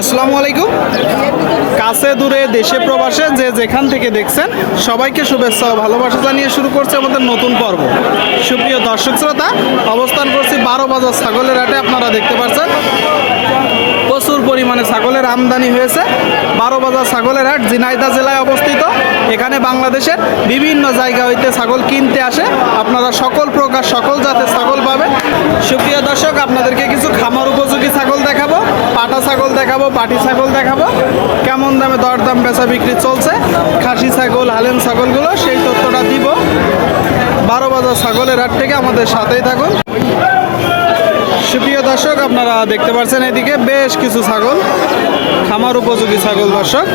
আসসালামু আলাইকুম। কাছে দূরে দেশে প্রবাসে যে যেখান থেকে দেখছেন, সবাইকে শুভেচ্ছা ও ভালোবাসা জানিয়ে শুরু করছে আমাদের নতুন পর্ব। সুপ্রিয় দর্শক শ্রোতা, অবস্থান করছি বারো বাজার ছাগলের হাটে। আপনারা দেখতে পাচ্ছেন, প্রচুর পরিমাণে ছাগলের আমদানি হয়েছে। বারো বাজার ছাগলের হাট জিনাইদা জেলায় অবস্থিত। এখানে বাংলাদেশের বিভিন্ন জায়গা হইতে ছাগল কিনতে আসে। আপনারা সকল প্রকার, সকল জাতের ছাগল পাবেন। সুপ্রিয় দর্শক, আপনাদেরকে কিছু খামার উপযোগী ছাগল পাটা ছাগল দেখাবো পাটি ছাগল দেখাবো। কেমন দামে দরদাম বেচা বিক্রি চলছে? খাসি ছাগল হালেন ছাগলগুলো সেই তথ্যটা দিব। বারো বাজার ছাগলের হাট থেকে আমাদের সাথেই থাকুন। সুপ্রিয় দর্শক, আপনারা দেখতে পাচ্ছেন এদিকে বেশ কিছু ছাগল, খামার উপযোগী ছাগল দর্শক।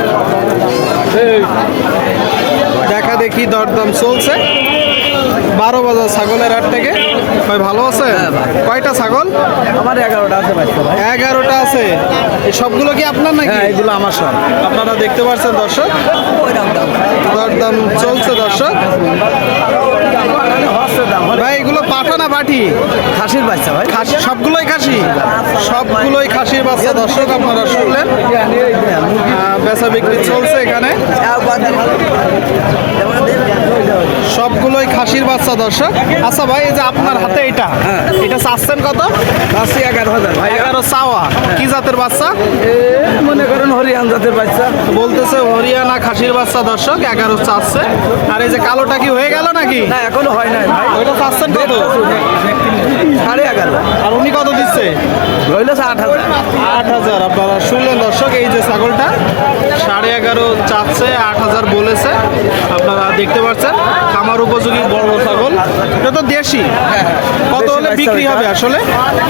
দেখা দেখি দরদাম চলছে। বারো বাজার ছাগলের হাট থেকে। ভাই ভালো আছে? কয়টা ছাগল? আমার এগারোটা আছে ভাই এগারোটা আছে। এই সবগুলো কি আপনার নাকি? হ্যাঁ এগুলো আমার সব। আপনারা দেখতে পাচ্ছেন দর্শক? দরদাম চলছে দর্শক। ভাই এগুলো পাঠা না পাঠি খাসির বাচ্চা ভাই। খাসি সবগুলোই খাসি? সবগুলোই খাসির বাচ্চা দর্শক আপনারা শুনলেন। আহ, বেচা বিক্রি চলছে এখানে। সবগুলোই খাসির বাচ্চা দর্শক। আচ্ছা ভাই এই যে আপনার হাতে এটা এটা চাচ্ছেন কত? খাসি এগারো হাজার ভাই এগারো চাওয়া। কি জাতের বাচ্চা? মনে করেন হরিয়ান জাতের বাচ্চা। বলতেছে হরিয়ানা খাসির বাচ্চা দর্শক এগারো চাচ্ছে। আর এই যে কালোটা কি হয়ে গেল নাকি? না এখনও হয় নাই ভাই। ওইটা চাচ্ছেন কত? সাড়ে এগারো। আর উনি কত দিচ্ছে? রইল আট হাজার। আট হাজার। আপনারা শুনলেন দর্শক এই যে ছাগলটা সাড়ে এগারো চাচ্ছে আট হাজার বলেছে। আপনারা দেখতে পাচ্ছেন খামার উপযোগী বড় ছাগল এটা তো দেশি। কত হলে বিক্রি হবে আসলে?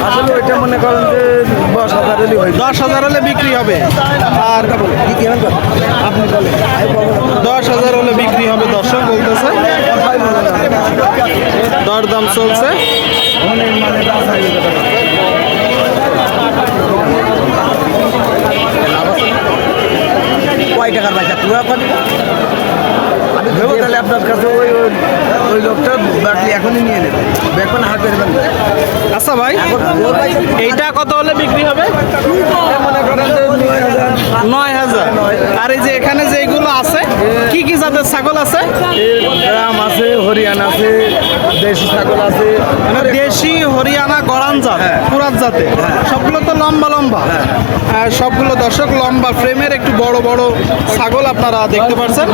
আসলে ওইটা মনে করেন যে দশ হাজার হলে হয়ে দশ হাজার হলে বিক্রি হবে। আর দশ হাজার হলে বিক্রি হবে দর্শক বলতেছে। দরদাম চলছে। কয় টাকার বাচ্চা পুরো কত? আমি ভেবো তাহলে আপনার কাছে ওই বাকি এখনই নিয়ে নেবে দেখবেন হাট বেরবেন আচ্ছা ভাই এইটা কত হলে বিক্রি হবে? মনে করেন নয় হাজার। আর এই যে এখানে যেগুলো আছে কি কি জাতের ছাগল আছে? গ্রাম আছে হরিয়ান আছে দেশি ছাগল আছে। মানে দেশি হরিয়ানা গড়ান জাত পুরাত জাতে সবগুলো তো লম্বা লম্বা। আর সবগুলো দর্শক লম্বা ফ্রেমের একটু বড় বড় ছাগল আপনারা দেখতে পাচ্ছেন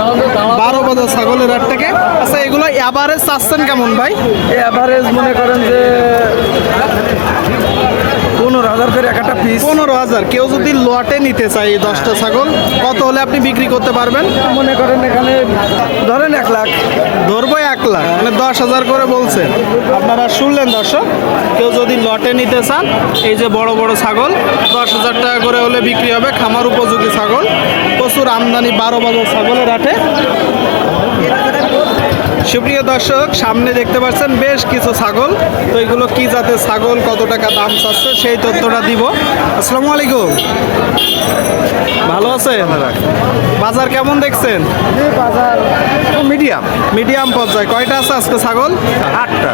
বারো বাজার ছাগলের হাট থেকে আচ্ছা এগুলো এবারে চাচ্ছেন কেমন ভাই? এভারেজ মনে করেন যে পনেরো হাজার করে একটা পিস পনেরো হাজার। কেউ যদি লটে নিতে চায় এই দশটা ছাগল কত হলে আপনি বিক্রি করতে পারবেন? মনে করেন এখানে ধরেন এক লাখ। ধরবো এক লাখ মানে দশ হাজার করে বলছে। আপনারা শুনলেন দর্শক? কেউ যদি লটে নিতে চান এই যে বড় বড় ছাগল দশ হাজার টাকা করে হলে বিক্রি হবে। খামার উপযোগী ছাগল। প্রচুর আমদানি বারো বাজার ছাগলের হাটে। সুপ্রিয় দর্শক, সামনে দেখতে পাচ্ছেন বেশ কিছু ছাগল। তো এগুলো কি জাতের ছাগল, কত টাকা দাম চাচ্ছে, সেই তথ্যটা দিব। আসসালামু আলাইকুম। ভালো আছেন? বাজার কেমন দেখছেন? বাজার মিডিয়াম মিডিয়াম পর্যায়ে। কয়টা আছে আজকে ছাগল? আটটা।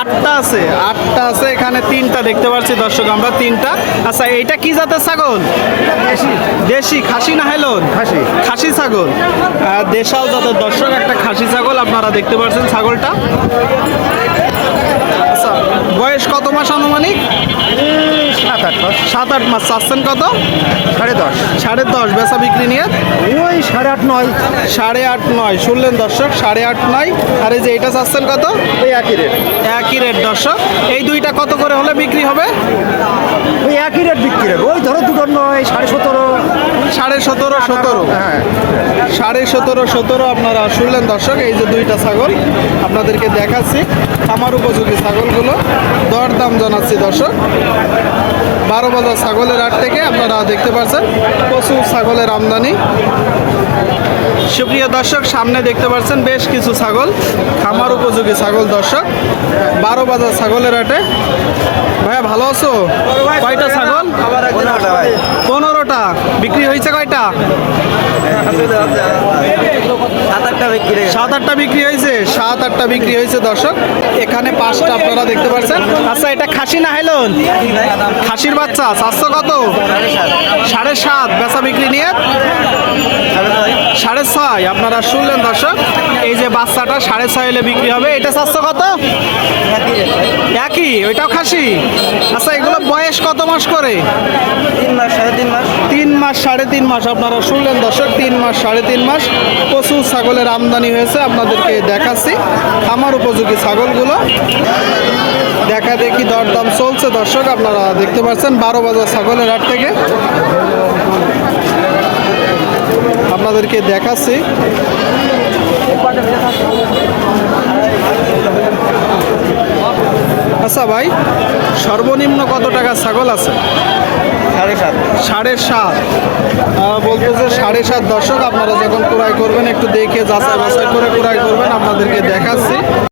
আটটা আছে। আটটা আছে এখানে তিনটা দেখতে পাচ্ছি দর্শক আমরা তিনটা। আচ্ছা এইটা কি জাতের ছাগল? দেশি। খাসি না হেলন? খাসি। খাসি ছাগল। দেশাল জাতের দর্শক একটা খাসি ছাগল আপনারা দেখতে পাচ্ছেন ছাগলটা। আচ্ছা বয়স কত মাস আনুমানিক? সাত আট মাস সাত আট মাস চাচ্ছেন কত? সাড়ে দশ। সাড়ে দশ বেচা বিক্রি নিয়ে? ওই সাড়ে আট নয়। সাড়ে আট নয় শুনলেন দর্শক সাড়ে আট নয়। আর এই যে এটা চাচ্ছেন কত? ওই একই রেট একই রেট দর্শক। এই দুইটা কত করে হলে বিক্রি হবে? ওই একই রেট বিক্রি হবে। ওই ধরো দুটো নয় সাড়ে সতেরো। সাড়ে সতেরো সতেরো। হ্যাঁ। সাড়ে সতেরো সতেরো আপনারা শুনলেন দর্শক এই যে দুইটা ছাগল আপনাদেরকে দেখাচ্ছি। আমার উপযোগী ছাগলগুলো দর দাম জানাচ্ছি দর্শক। বারো বাজার ছাগলের হাট থেকে আপনারা দেখতে পাচ্ছেন প্রচুর ছাগলের আমদানি। সুপ্রিয় দর্শক, সামনে দেখতে পাচ্ছেন বেশ কিছু ছাগল, খামার উপযোগী ছাগল দর্শক। বারো বাজার ছাগলের হাটে। ভাইয়া, ভালো আছো? কয়টা ছাগল? পনেরোটা। বিক্রি হয়েছে কয়টা? সাত আটটা বিক্রি হয়েছে? সাত আটটা বিক্রি হয়েছে, দর্শক। এখানে পাঁচটা আপনারা দেখতে পাচ্ছেন আচ্ছা এটা খাসি না হেলন? খাসির বাচ্চা চারশো কত? সাড়ে সাত বেচা বিক্রি নিয়ে? সাড়ে ছয়, আপনারা শুনলেন, দর্শক। এই যে বাচ্চাটা সাড়ে ছয় হলে বিক্রি হবে। এটা স্বাস্থ্য কত? ওইটাও খাসি? আচ্ছা এগুলো বয়স কত মাস করে? তিন মাস সাড়ে তিন মাস। তিন মাস সাড়ে তিন মাস। আপনারা শুনলেন দর্শক তিন মাস সাড়ে তিন মাস। প্রচুর ছাগলের আমদানি হয়েছে আপনাদেরকে দেখাচ্ছি। আমার উপযোগী ছাগলগুলো। দেখা দেখি দরদাম চলছে দর্শক আপনারা দেখতে পাচ্ছেন বারো বাজার ছাগলের হাট থেকে। আপনাদেরকে দেখাচ্ছি। আচ্ছা ভাই সর্বনিম্ন কত টাকা ছাগল আছে? সাড়ে সাত। সাড়ে সাত। বলতে যে সাড়ে সাত দর্শক আপনারা যখন ক্রয় করবেন একটু দেখে যাচাই বাছাই করে ক্রয় করবেন আপনাদেরকে দেখাচ্ছি।